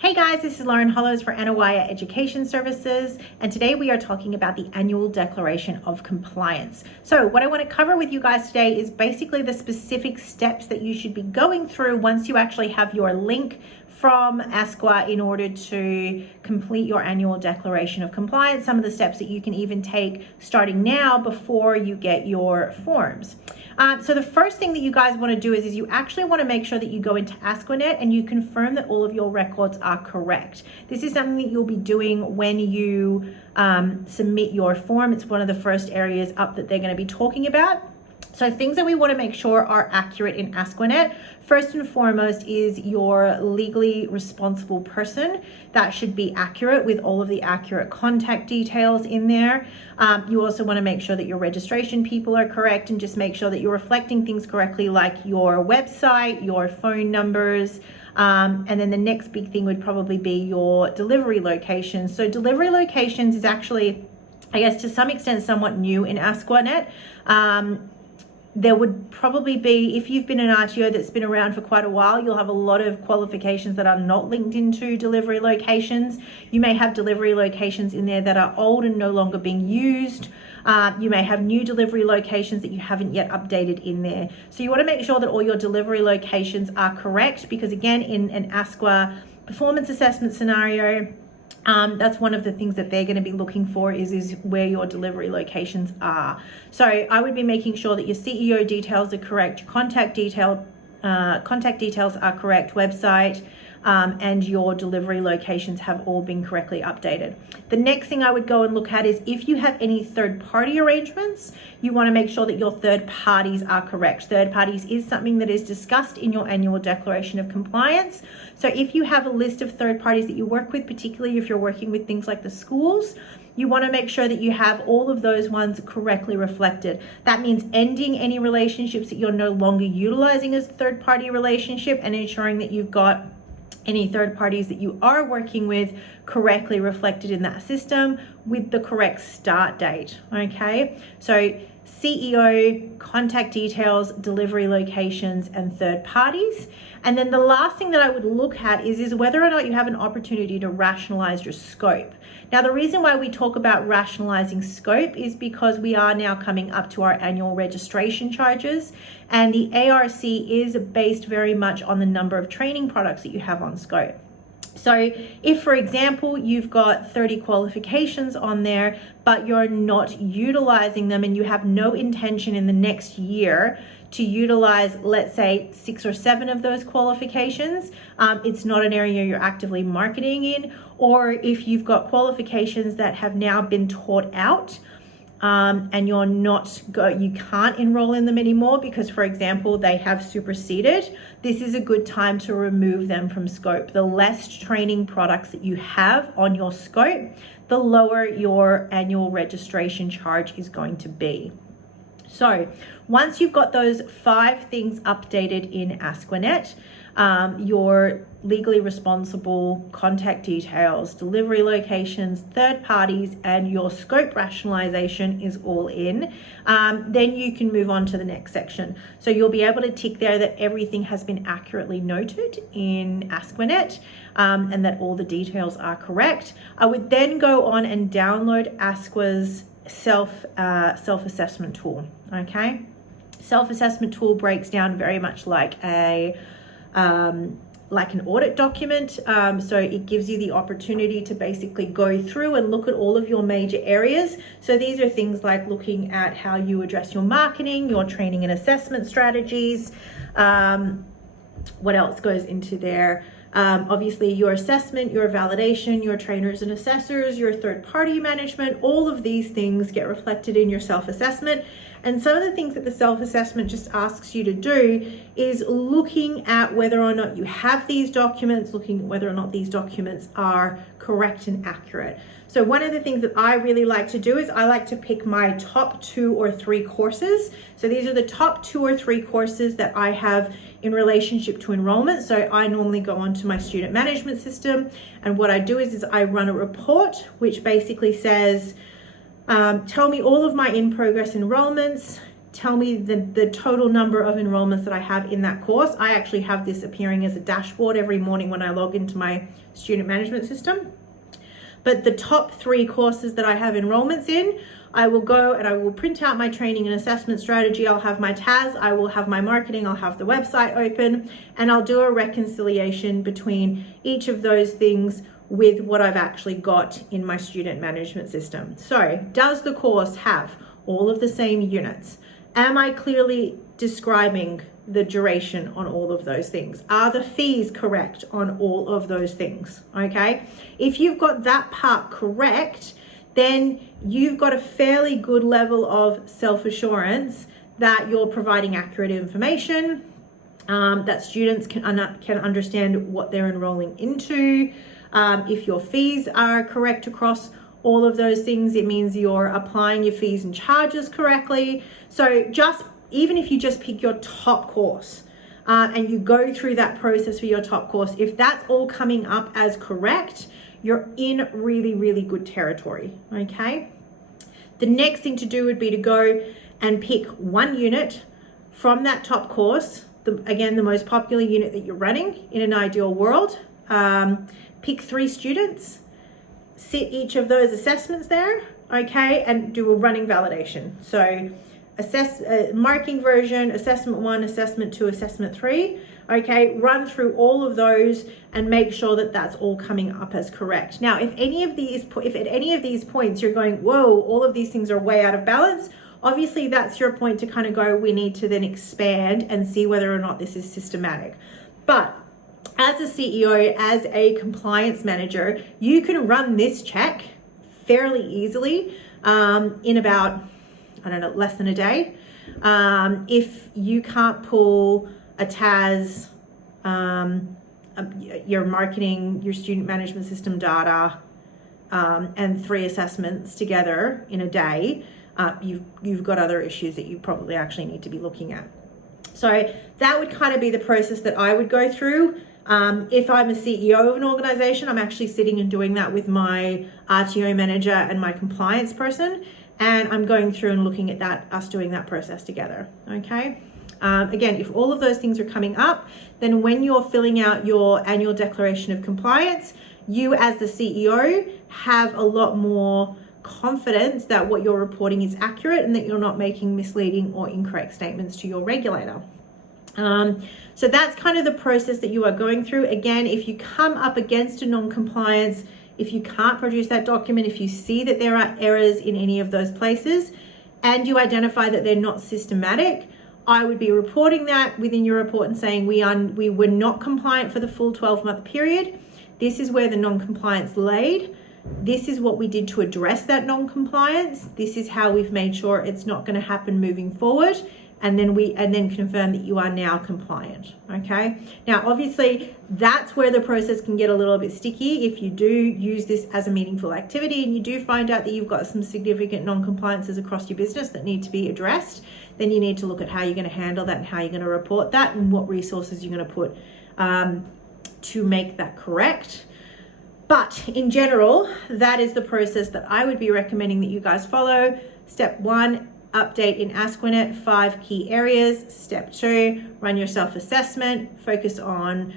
Hey guys, this is Lauren Hollows for Anawaya Education Services, and today we are talking about the Annual Declaration of Compliance. So what I want to cover with you guys today is basically the specific steps that you should be going through once you actually have your link from ASQA in order to complete your Annual Declaration of Compliance, some of the steps that you can even take starting now before you get your forms. So the first thing that you guys want to do is you actually want to make sure that you go into ASQANet and you confirm that all of your records are correct. This is something that you'll be doing when you submit your form. It's one of the first areas up that they're going to be talking about. So things that we want to make sure are accurate in ASQANet, first and foremost, is your legally responsible person. That should be accurate with all of the accurate contact details in there. You also want to make sure that your registration people are correct and just make sure that you're reflecting things correctly, like your website, your phone numbers, and then the next big thing would probably be your delivery locations. So delivery locations is actually, I guess, to some extent somewhat new in ASQANet. There would probably be, if you've been an RTO that's been around for quite a while, you'll have a lot of qualifications that are not linked into delivery locations. You may have delivery locations in there that are old and no longer being used. You may have new delivery locations that you haven't yet updated in there. So you want to make sure that all your delivery locations are correct, because again, in an ASQA performance assessment scenario, that's one of the things that they're going to be looking for is where your delivery locations are. So I would be making sure that your CEO details are correct, your contact details are correct, website, and your delivery locations have all been correctly updated. The next thing I would go and look at is if you have any third-party arrangements, you want to make sure that your third parties are correct. Third parties is something that is discussed in your Annual Declaration of Compliance. So if you have a list of third parties that you work with, particularly if you're working with things like the schools, you want to make sure that you have all of those ones correctly reflected. That means ending any relationships that you're no longer utilizing as a third-party relationship and ensuring that you've got any third parties that you are working with correctly reflected in that system with the correct start date. Okay, so CEO, contact details, delivery locations, and third parties. And then the last thing that I would look at is whether or not you have an opportunity to rationalize your scope. Now, the reason why we talk about rationalizing scope is because we are now coming up to our annual registration charges, and the ARC is based very much on the number of training products that you have on scope. So if, for example, you've got 30 qualifications on there, but you're not utilizing them and you have no intention in the next year to utilize, let's say, 6 or 7 of those qualifications, it's not an area you're actively marketing in. Or if you've got qualifications that have now been taught out, and you can't enroll in them anymore because, for example, they have superseded, this is a good time to remove them from scope. The less training products that you have on your scope, the lower your annual registration charge is going to be. So once you've got those 5 things updated in ASQANet, your legally responsible contact details, delivery locations, third parties, and your scope rationalization is all in, then you can move on to the next section. So you'll be able to tick there that everything has been accurately noted in ASQANet, and that all the details are correct. I would then go on and download ASQA's self-assessment tool. Okay, self-assessment tool breaks down very much like an audit document. So it gives you the opportunity to basically go through and look at all of your major areas. So these are things like looking at how you address your marketing, your training and assessment strategies. What else goes into there? Obviously your assessment, your validation, your trainers and assessors, your third-party management, all of these things get reflected in your self-assessment. And some of the things that the self-assessment just asks you to do is looking at whether or not you have these documents, looking at whether or not these documents are correct and accurate. So one of the things that I really like to do is I like to pick my top 2 or 3 courses. So these are the top 2 or 3 courses that I have in relationship to enrollment. So I normally go onto my student management system, and what I do is I run a report which basically says, tell me all of my in-progress enrollments, tell me the total number of enrollments that I have in that course. I actually have this appearing as a dashboard every morning when I log into my student management system. But the top 3 courses that I have enrollments in, I will go and I will print out my training and assessment strategy. I'll have my TAS, I will have my marketing, I'll have the website open, and I'll do a reconciliation between each of those things with what I've actually got in my student management system. So, does the course have all of the same units? Am I clearly describing the duration on all of those things? Are the fees correct on all of those things? Okay, if you've got that part correct, then you've got a fairly good level of self-assurance that you're providing accurate information, that students can understand what they're enrolling into. If your fees are correct across all of those things, it means you're applying your fees and charges correctly. So even if you just pick your top course and you go through that process for your top course, if that's all coming up as correct, you're in really, really good territory, okay? The next thing to do would be to go and pick one unit from that top course, again, the most popular unit that you're running in an ideal world. Pick 3 students, sit each of those assessments there, okay, and do a running validation. So marking version, assessment 1, assessment 2, assessment 3, okay, run through all of those and make sure that that's all coming up as correct. Now, if at any of these points you're going, whoa, all of these things are way out of balance, obviously that's your point to kind of go, we need to then expand and see whether or not this is systematic. But as a CEO, as a compliance manager, you can run this check fairly easily in about, I don't know, less than a day. If you can't pull a TAS, your marketing, your student management system data, and 3 assessments together in a day, you've got other issues that you probably actually need to be looking at. So that would kind of be the process that I would go through. If I'm a CEO of an organization, I'm actually sitting and doing that with my RTO manager and my compliance person, and I'm going through and looking at us doing that process together, okay? Again, if all of those things are coming up, then when you're filling out your annual declaration of compliance, you as the CEO have a lot more confidence that what you're reporting is accurate and that you're not making misleading or incorrect statements to your regulator. So that's kind of the process that you are going through. Again, if you come up against a non-compliance, if you can't produce that document, if you see that there are errors in any of those places and you identify that they're not systematic, I would be reporting that within your report and saying we were not compliant for the full 12-month period. This is where the non-compliance laid. This is what we did to address that non-compliance. This is how we've made sure it's not going to happen moving forward. And then confirm that you are now compliant, okay? Now, obviously, that's where the process can get a little bit sticky. If you do use this as a meaningful activity and you do find out that you've got some significant non-compliances across your business that need to be addressed, then you need to look at how you're going to handle that and how you're going to report that and what resources you're going to put to make that correct. But in general, that is the process that I would be recommending that you guys follow. Step 1, update in ASQANet 5 key areas. Step 2, run your self-assessment, focus on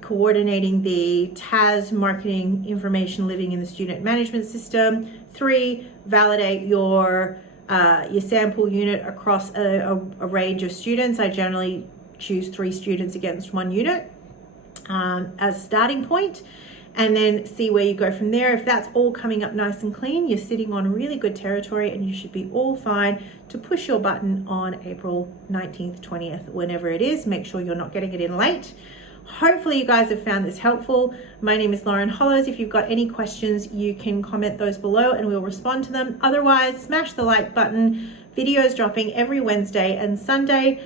coordinating the TAS marketing information living in the student management system. 3, validate your sample unit across a range of students. I generally choose 3 students against 1 unit as a starting point. And then see where you go from there. If that's all coming up nice and clean, you're sitting on really good territory and you should be all fine to push your button on April 19th, 20th, whenever it is. Make sure you're not getting it in late. Hopefully you guys have found this helpful. My name is Lauren Hollows. If you've got any questions, you can comment those below and we'll respond to them. Otherwise, smash the like button. Videos dropping every Wednesday and Sunday.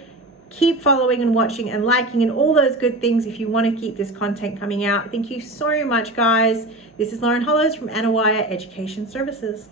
Keep following and watching and liking and all those good things if you want to keep this content coming out. Thank you so much, guys. This is Lauren Hollows from ASQANet Education Services.